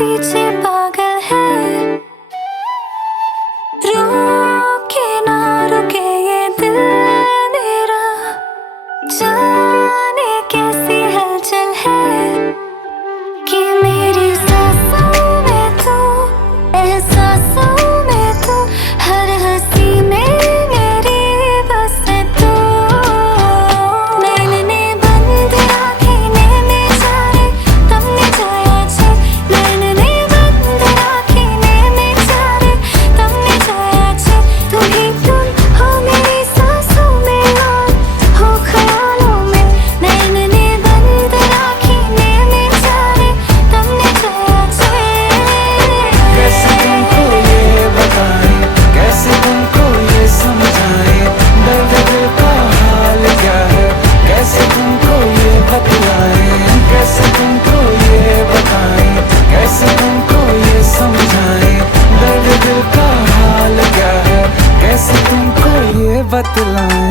पीछे पागल है, रुके ना रुके ये दिल मेरा, जाने कैसी हलचल है कि मेरी सांसों में तू, एहसासों में तू, हर हंसी में मेरी बस है तू। नैनने बंद आँखें में जाने तुमने जाया छे, नैनने बंद आँखें में जाने तुमने जाया छे। तुम ही तुम हो मेरी सांसों में और हो ख्यालों में, नैनने बंद आँखें में जाने तुमने जाया छे। कैसे तुमको ये बताएं, कैसे तुमको ये समझाएं, दर्द दिल का हाल क्या है, कैसे तुमको ये बतलाएं, कैसे तुमको ये बताएं, कैसे तुमको ये समझाएं, दर्द दिल का हाल क्या है, कैसे तुमको ये बतलाएं।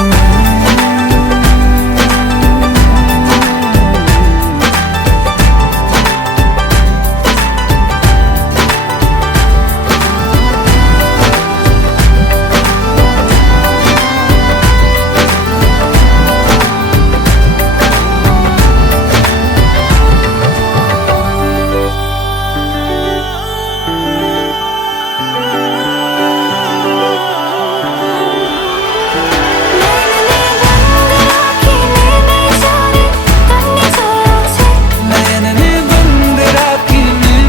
नैनने बंद आँखें में जाने तुमने जाया छे। नैनने बंद राखी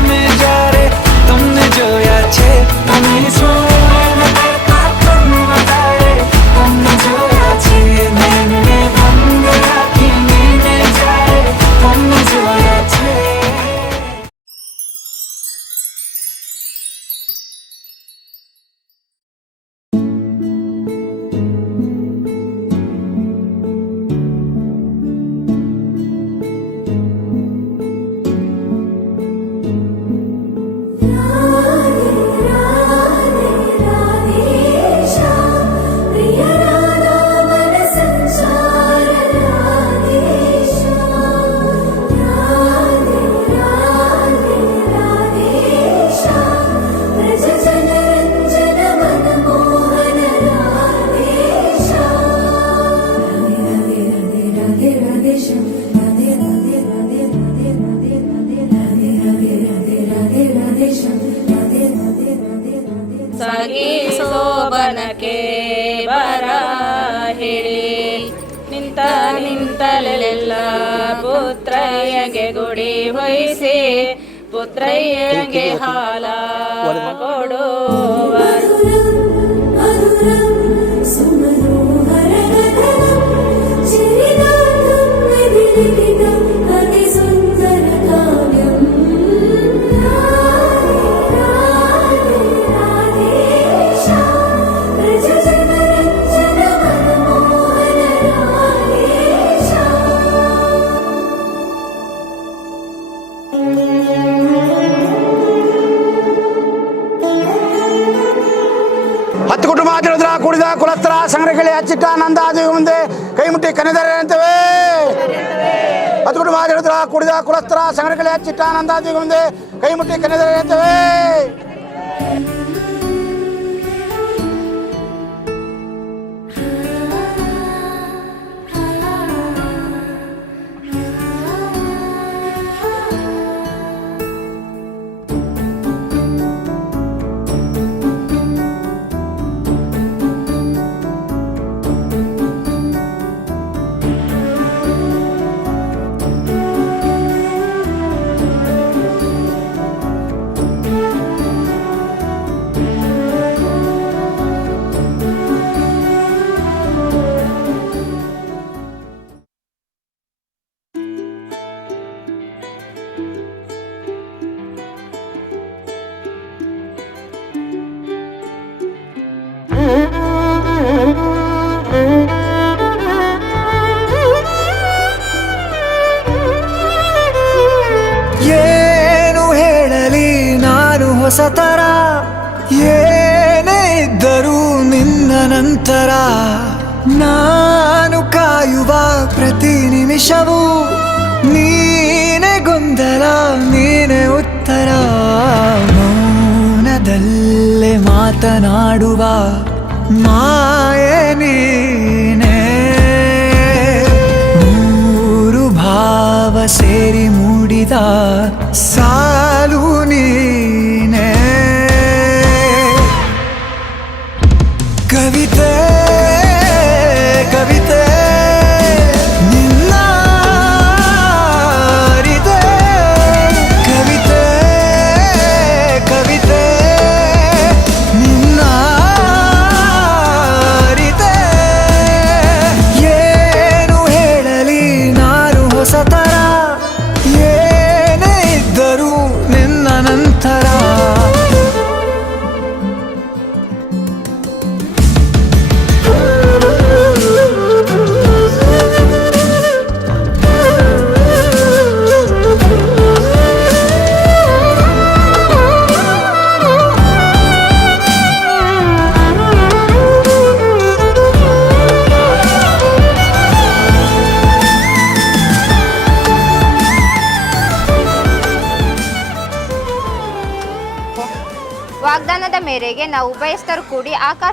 में जारे, तुमने जोया छे, तुम्हें सोने का तुम बताए, तुमने जोया छे। नैनने बंद राखी में जारे, तुमने जोया छे। ಸಗಿ ಸೋಬನಕ್ಕೆ ಬರ ಹೇಳಿ ನಿಂತ ನಿಂತಲೆಲ್ಲ ಪುತ್ರಯ್ಯಗೆ ಗುಡಿ ಹೊಯ್ಸಿ ಪುತ್ರಯ್ಯಗೆ ಹಾಲ ಕೊಡುವರು. ಹತ್ತು ಕುಟುಂಬ ತಿಳಿದ್ರ ಕುಡಿದ ಕುಲಸ್ತರ ಸಂಗ್ರಹಗಳಿಗೆ ಹಚ್ಚಿಟ್ಟ ನಂದಾದಿ ಮುಂದೆ ಕೈ ಮುಟ್ಟಿ ಕನೆದರೆ ಅಂತೇವೆ. ಹತ್ತು ಕುಟುಂಬ ತಿಳಿದ್ರ ಕುಡಿದ ಕುಲಸ್ತರ ಸಂಗ್ರಹಗಳಿಗೆ ಹಚ್ಚಿಟ್ಟ ನಂದಾದಿ ಮುಂದೆ ಕೈ ಮುಟ್ಟಿ ಕನೆದರೆ ಅಂತೇವೆ. ಏನು ಹೇಳಲಿ ನಾನು ಹೊಸತರ, ಏನೇ ಇದ್ದರೂ ನಿನ್ನ ನಂತರ ನಾನು ಕಾಯುವ ಪ್ರತಿ ನಿಮಿಷವೂ ನೀನೇ ಗೊಂದಲ ನೀನೇ ಉತ್ತರ. ಮಾತನಾಡುವ ಮಾಯೆ ನೀನೇ ಮೂರು ಭಾವ ಸೇರಿ ಮೂಡಿದ ಸಾಲು ನೀನೇ ಕವಿತೆ ಕವಿತೆ ನಿನ್ನ ಅರಿತೆ ಕವಿತೆ ಕವಿತೆ ನಿನ್ನ ಅರಿತೆ ಏನು ಹೇಳಲಿ ನಾನು ಹೊಸತರ ಏನೇ ಇದ್ದರೂ ನಿನ್ನ ನಂತರ ವಾಗ್ದಾನದ ಮೇರೆಗೆ ನಾವು ಉಭಯಸ್ಥರು ಕೂಡಿ ಆಕಾಶ